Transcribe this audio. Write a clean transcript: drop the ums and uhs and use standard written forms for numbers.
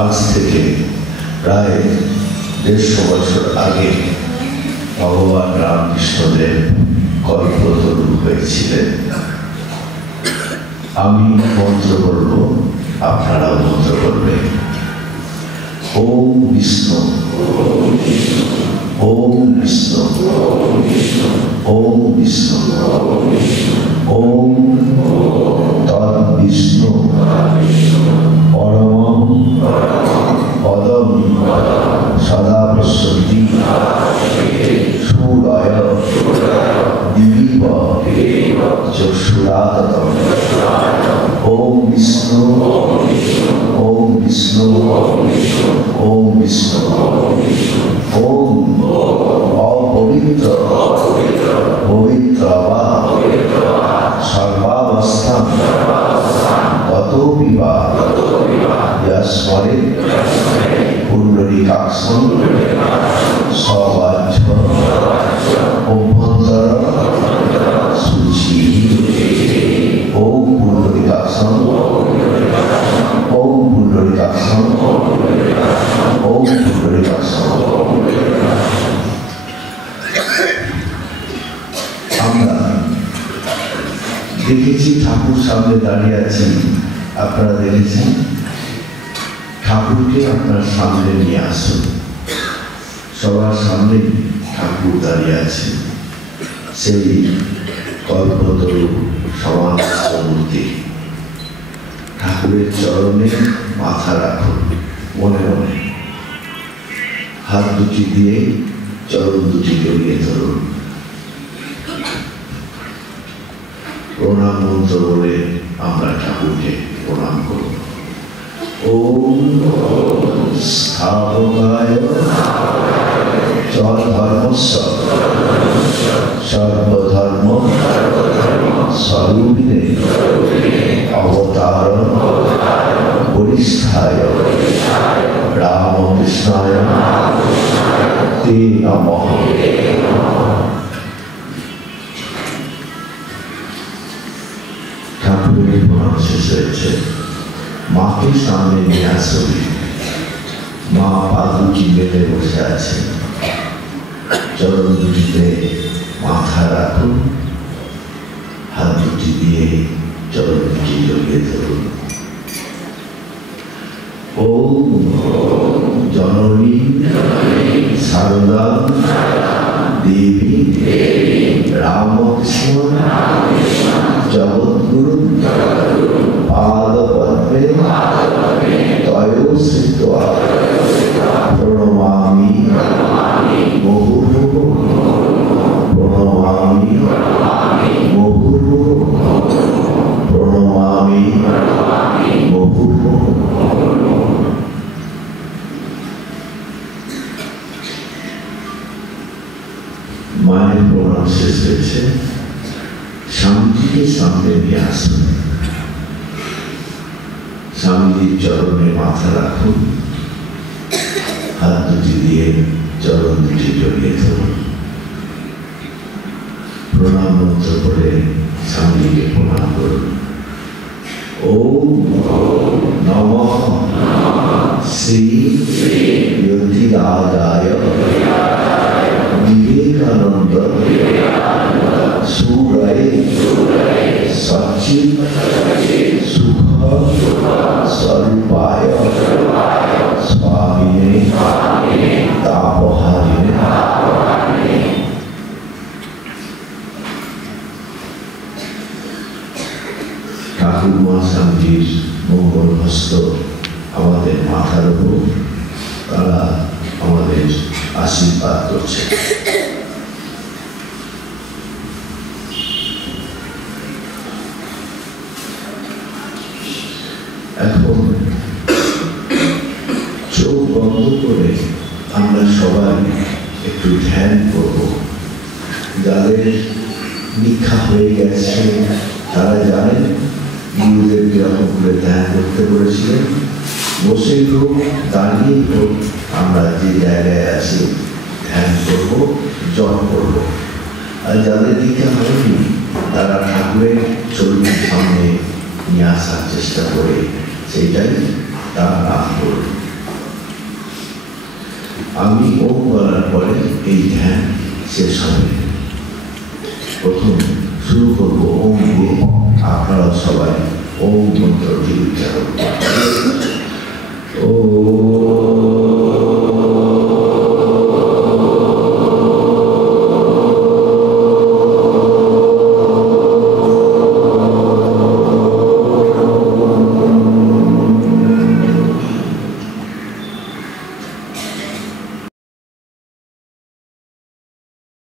আজ থেকে প্রায় 150 বছর আগে ভগবান রামকৃষ্ণদেব কল্পতরু হয়েছিলেন। আমি মন্ত্র বলব, আপনারাও মন্ত্র বলবেন। ওম বিষ্ণু, ওম বিষ্ণু, ওম বিষ্ণু, ওম তৎ বিষ্ণু পরমং পদম সদা পশ্যন্তি সুরয় দিবিব চক্ষুরাততম। ওম বিষ্ণু, ওম বিষ্ণু, ওম বিষ্ণু, ওম অপবিত্র পবিত্র বা সর্বাবস্থা ততোপি বা যস্মরে পুণ্ডরীকাক্ষং সবাচ্য অভ্যন্তর সূচি। ওম পুণ্ডরীকাক্ষং, ওম পুণ্ডরীকাক্ষং, ওম পুণ্ডরীকাক্ষং। আমরা দেখেছি ঠাকুর সামনে দাঁড়িয়ে আছেন, আপনারা দেখেছেন। ঠাকুরকে আপনার সামনে নিয়ে আসুন। সবার সামনে ঠাকুর দাঁড়িয়ে আছেন, সেই কল্পতরু সমান মূর্তি। ঠাকুরের চরণে মাথা রাখুন, মনে মনে হাত দুটি দিয়ে চরণ দুটি জড়িয়ে ধরুন। প্রণাম মন্ত্র বলে আমরা ঠাকুরকে প্রণাম করব। ওম স্থাপকায় চ ধর্মস্য সর্বধর্ম স্বরূপিণে অবতার বরিষ্ঠায় রামকৃষ্ণায় তে নমঃ। ঠাকুরের প্রণাম শেষ হয়েছে। মাকে সামনে নিয়ে আসুন। মা পা দুটি মেলে বসে আছে, চরণ দুটিতে মাথা রাখুন, হাত দুটি দিয়ে চরণ দুটি জড়িয়ে ধরুন। ওম জননী সারদা দেবী রামকৃষ্ণ জগদ্গুরু পাদপদ্মে তয়োশ্রিত্বা প্রণমামি মুহুর্মুহুঃ, প্রণমামি মুহুর্মুহুঃ, প্রণমামি মুহুর্মুহুঃ। মায়ের প্রণাম শেষ হয়েছে। স্বামীজিকে সামনে নিয়ে আসুন। স্বামীজির চরণে মাথা রাখুন, হাত দুটি দিয়ে চরণ দুটি জড়িয়ে ধরুন। প্রণাম মন্ত্র করে স্বামীজিকে প্রণাম করুন। ওম নমঃ শ্রী জ্যোতিরাজায় বিবেকানন্দ সুরায় সচ্চিদ সুখ স্বরূপায় স্বামিনে তাপহারিণে। ঠাকুর মহাস্বামীজির মঙ্গল হস্ত আমাদের মাথার উপর, তারা আমাদের আশীর্বাদ করছে। এখন চোখ বন্ধ করে আমরা সবাই একটু ধ্যান করব। যাদের দীক্ষা হয়ে গেছে তারা জানেন গুরুদেব কিরকম করে ধ্যান করতে বলেছিলেন। বসে হোক দাঁড়িয়ে হোক আমরা যে জায়গায় আছি ধ্যান করব, জপ করব। আর যাদের দীক্ষা হয়নি তারা ঠাকুরের চরণের সামনে নিয়ে আসার চেষ্টা করে, সেইটাই তার নাম করুন। আমি ওম বলার পরে এই ধ্যান শেষ হবে। প্রথম শুরু করবো ওম দিয়ে, আপনারা সবাই ওম মন্ত্রটি উচ্চারণ করবেন। ও